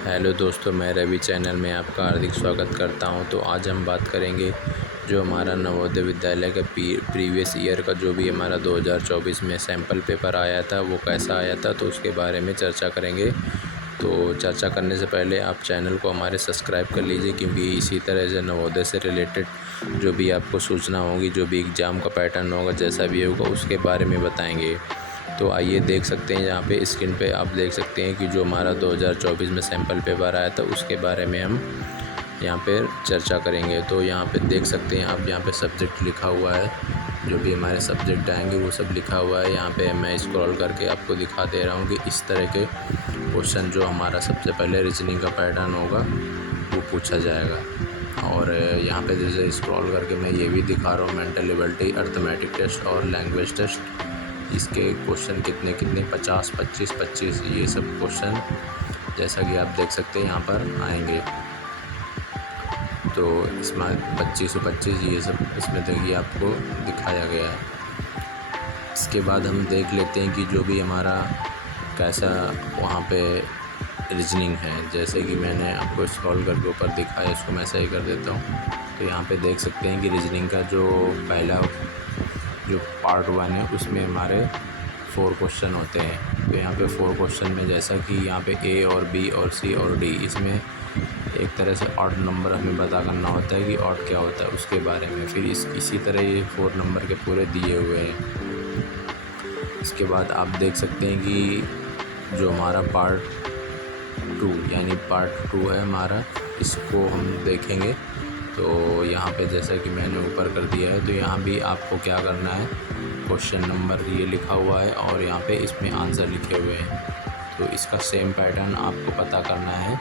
Hello दोस्तों, मैं Ravi channel में आपका हार्दिक स्वागत करता हूं। तो आज हम बात करेंगे जो हमारा नवोदय विद्यालय का प्रीवियस ईयर का जो भी हमारा 2024 में सैम्पल पेपर आया था वो कैसा आया था, तो उसके बारे में चर्चा करेंगे। तो चर्चा करने से पहले आप चैनल को हमारे सब्सक्राइब कर लीजिए, क्योंकि इसी तरह से नवोदय से रिलेटेड जो भी आपको सूचना होगी, जो भी एग्ज़ाम का पैटर्न होगा, जैसा भी होगा उसके बारे में बताएंगे। तो आइए देख सकते हैं, यहाँ पे स्क्रीन पे आप देख सकते हैं कि जो हमारा 2024 में सैम्पल पेपर आया था उसके बारे में हम यहाँ पे चर्चा करेंगे। तो यहाँ पे देख सकते हैं आप, यहाँ पे सब्जेक्ट लिखा हुआ है, जो भी हमारे सब्जेक्ट आएंगे वो सब लिखा हुआ है। यहाँ पे मैं स्क्रॉल करके आपको दिखा दे रहा हूँ कि इस तरह के क्वेश्चन जो हमारा सबसे पहले रीजनिंग का पैटर्न होगा वो पूछा जाएगा। और यहाँ पे जैसे स्क्रॉल करके मैं ये भी दिखा रहा हूँ, मेंटल एबिलिटी, अर्थमेटिक टेस्ट और लैंग्वेज टेस्ट, इसके क्वेश्चन कितने 50, 25, 25 ये सब क्वेश्चन जैसा कि आप देख सकते हैं यहाँ पर आएंगे। तो इसमें 25 और 25 ये सब इसमें देखिए आपको दिखाया गया है। इसके बाद हम देख लेते हैं कि जो भी हमारा कैसा वहाँ पे रीजनिंग है। जैसे कि मैंने आपको स्क्रॉल करके ऊपर दिखाया, इसको मैं सही कर देता हूँ। तो यहाँ पे देख सकते हैं कि रीजनिंग का जो पहला जो पार्ट 1 है उसमें हमारे 4 क्वेश्चन होते हैं। तो यहाँ पे 4 क्वेश्चन में जैसा कि यहाँ पे ए और बी और सी और डी, इसमें एक तरह से ऑड नंबर हमें पता करना होता है कि ऑड क्या होता है उसके बारे में। फिर इसी तरह ये 4 नंबर के पूरे दिए हुए हैं। इसके बाद आप देख सकते हैं कि जो हमारा पार्ट 2 यानी पार्ट 2 है हमारा, इसको हम देखेंगे। तो यहाँ पे जैसा कि मैंने ऊपर कर दिया है, तो यहाँ भी आपको क्या करना है, क्वेश्चन नंबर ये लिखा हुआ है और यहाँ पे इसमें आंसर लिखे हुए हैं। तो इसका सेम पैटर्न आपको पता करना है।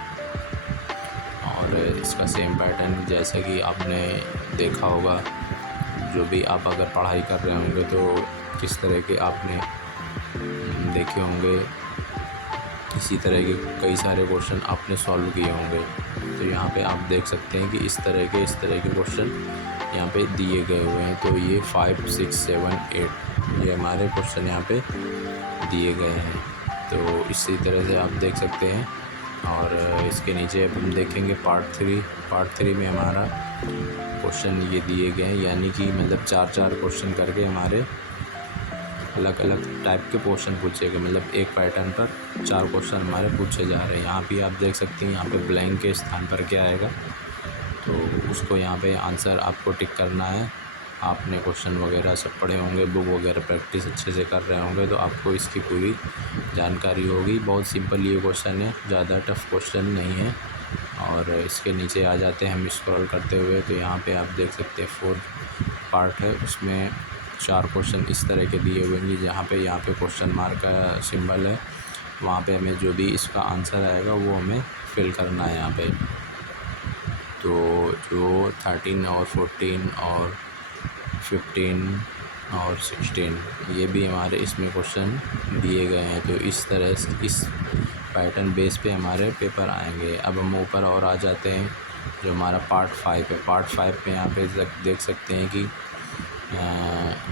और इसका सेम पैटर्न जैसा कि आपने देखा होगा, जो भी आप अगर पढ़ाई कर रहे होंगे तो किस तरह के आपने देखे होंगे, इसी तरह के कई सारे क्वेश्चन आपने सॉल्व किए होंगे। तो यहाँ पे आप देख सकते हैं कि इस तरह के क्वेश्चन यहाँ पे दिए गए हुए हैं। तो ये 5, 6, 7, 8 ये हमारे क्वेश्चन यहाँ पे दिए गए हैं। तो इसी तरह से आप देख सकते हैं। और इसके नीचे अब हम देखेंगे पार्ट 3 में हमारा क्वेश्चन ये दिए गए हैं, यानी कि मतलब 4-4 क्वेश्चन करके हमारे अलग अलग टाइप के क्वेश्चन पूछे गए। मतलब एक पैटर्न पर 4 क्वेश्चन हमारे पूछे जा रहे हैं। यहाँ भी आप देख सकते हैं, यहाँ पे ब्लैंक के स्थान पर क्या आएगा, तो उसको यहाँ पे आंसर आपको टिक करना है। आपने क्वेश्चन वगैरह सब पढ़े होंगे, बुक वगैरह प्रैक्टिस अच्छे से कर रहे होंगे, तो आपको इसकी पूरी जानकारी होगी। बहुत सिंपल ये क्वेश्चन है, ज़्यादा टफ क्वेश्चन नहीं है। और इसके नीचे आ जाते हैं हम स्क्रॉल करते हुए, तो यहाँ पे आप देख सकते हैं 4 पार्ट है, उसमें 4 क्वेश्चन इस तरह के दिए हुए हैं। यहाँ पे क्वेश्चन मार्क का सिंबल है, वहाँ पे हमें जो भी इसका आंसर आएगा वो हमें फिल करना है यहाँ पे। तो जो 13 और 14 और 15 और 16 ये भी हमारे इसमें क्वेश्चन दिए गए हैं। तो इस तरह से इस पैटर्न बेस पे हमारे पेपर आएंगे। अब हम ऊपर और आ जाते हैं, जो हमारा पार्ट 5 है। पार्ट 5 में यहाँ पे देख सकते हैं कि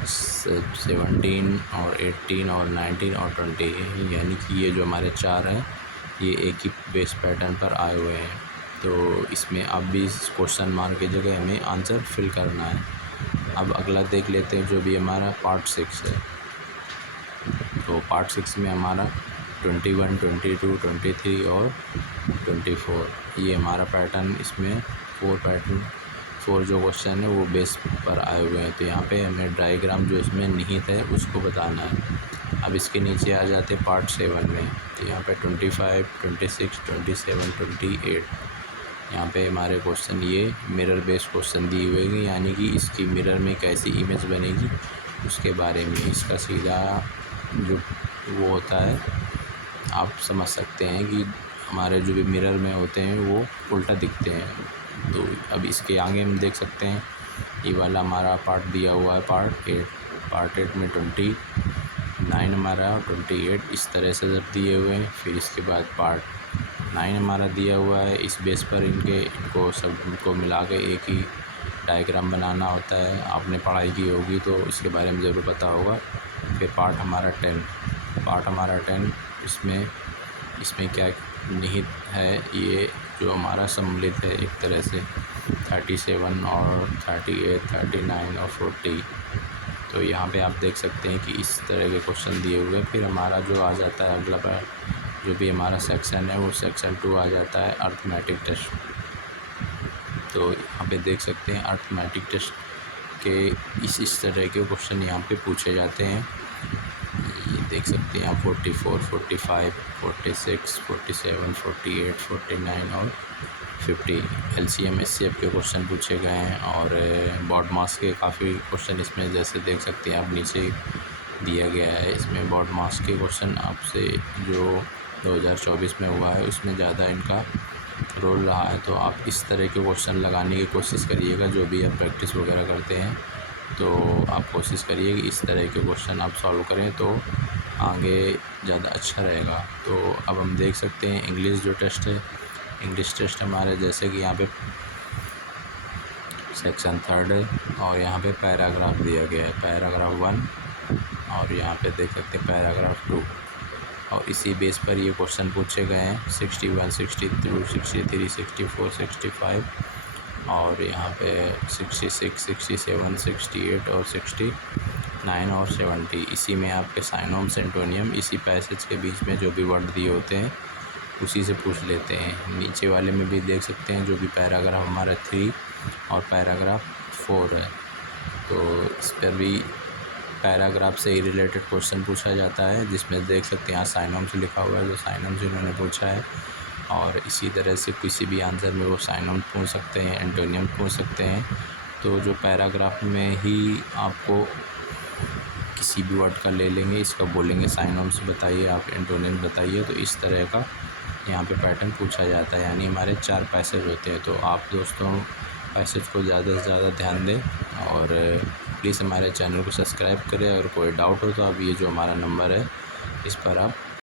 17 और 18 और 19 और 20, यानी कि ये जो हमारे 4 हैं ये एक ही बेस पैटर्न पर आए हुए हैं। तो इसमें अब भी इस क्वेश्चन मार्क की जगह हमें आंसर फिल करना है। अब अगला देख लेते हैं, जो भी हमारा पार्ट 6 है। तो पार्ट 6 में हमारा 21, 22, 23 और 24 ये हमारा पैटर्न, इसमें 4 जो क्वेश्चन है वो बेस पर आए हुए हैं। तो यहाँ पे हमें डायग्राम जो इसमें निहित है उसको बताना है। अब इसके नीचे आ जाते हैं पार्ट 7 में। तो यहाँ पे 25, 26, 27, 28 यहाँ पे हमारे क्वेश्चन ये मिरर बेस्ड क्वेश्चन दिए हुए हैं, यानी कि इसकी मिरर में कैसी इमेज बनेगी उसके बारे में। इसका सीधा जो वो होता है, आप समझ सकते हैं कि हमारे जो भी मिरर में होते हैं वो उल्टा दिखते हैं। तो अब इसके आगे हम देख सकते हैं, ये वाला हमारा पार्ट दिया हुआ है पार्ट 8 में 29 हमारा 28 इस तरह से जब दिए हुए हैं। फिर इसके बाद पार्ट 9 हमारा दिया हुआ है। इस बेस पर इनको सबको मिला के एक ही डायग्राम बनाना होता है। आपने पढ़ाई की होगी तो इसके बारे में ज़रूर पता होगा। फिर पार्ट हमारा 10 इसमें क्या निहित है, ये जो हमारा सम्मिलित है एक तरह से 37 और 38, 39 और 40। तो यहाँ पे आप देख सकते हैं कि इस तरह के क्वेश्चन दिए हुए हैं। फिर हमारा जो आ जाता है अगला जो भी हमारा सेक्शन है वो सेक्शन 2 आ जाता है अर्थमेटिक टेस्ट। तो यहाँ पे देख सकते हैं अर्थमेटिक टेस्ट के इस तरह के क्वेश्चन यहाँ पे पूछे जाते हैं। ये देख सकते हैं आप 44, 45, 46, 47, 48, 49 और 50 LCM SCF के क्वेश्चन पूछे गए हैं। और बॉड मास के काफ़ी क्वेश्चन इसमें जैसे देख सकते हैं आप नीचे दिया गया है। इसमें बॉड मास के क्वेश्चन आपसे जो 2024 में हुआ है उसमें ज़्यादा इनका रोल रहा है। तो आप इस तरह के क्वेश्चन लगाने की कोशिश करिएगा, जो भी आप प्रैक्टिस वगैरह करते हैं तो आप कोशिश करिए कि इस तरह के क्वेश्चन आप सॉल्व करें तो आगे ज़्यादा अच्छा रहेगा। तो अब हम देख सकते हैं इंग्लिश जो टेस्ट है, इंग्लिश टेस्ट हमारे जैसे कि यहाँ पे सेक्शन 3 है और यहाँ पे पैराग्राफ दिया गया है, पैराग्राफ 1 और यहाँ पे देख सकते हैं पैराग्राफ 2 और इसी बेस पर ये क्वेश्चन पूछे गए हैं 61, 62, 63, 64, 65 और यहाँ पे 66, 67, 68 और 69 और 70। इसी में आपके साइनोम्स एंटोनियम इसी पैसेज के बीच में जो भी वर्ड दिए होते हैं उसी से पूछ लेते हैं। नीचे वाले में भी देख सकते हैं जो भी पैराग्राफ हमारा 3 और पैराग्राफ 4 है, तो इस पर भी पैराग्राफ से ही रिलेटेड क्वेश्चन पूछा जाता है, जिसमें देख सकते हैं यहाँ साइनोम्स लिखा हुआ है, जो साइनोम्स इन्होंने पूछा है। और इसी तरह से किसी भी आंसर में वो साइनोम्स पूछ सकते हैं, एंटोनियम पूछ सकते हैं। तो जो पैराग्राफ में ही आपको किसी भी वर्ड का ले लेंगे, इसका बोलेंगे साइनोम्स बताइए, आप एंटोनियम बताइए, तो इस तरह का यहाँ पे पैटर्न पूछा जाता है। यानी हमारे 4 पैसेज होते हैं। तो आप दोस्तों पैसेज को ज़्यादा से ज़्यादा ध्यान दें और प्लीज़ हमारे चैनल को सब्सक्राइब करें। अगर कोई डाउट हो तो आप ये जो हमारा नंबर है इस पर आप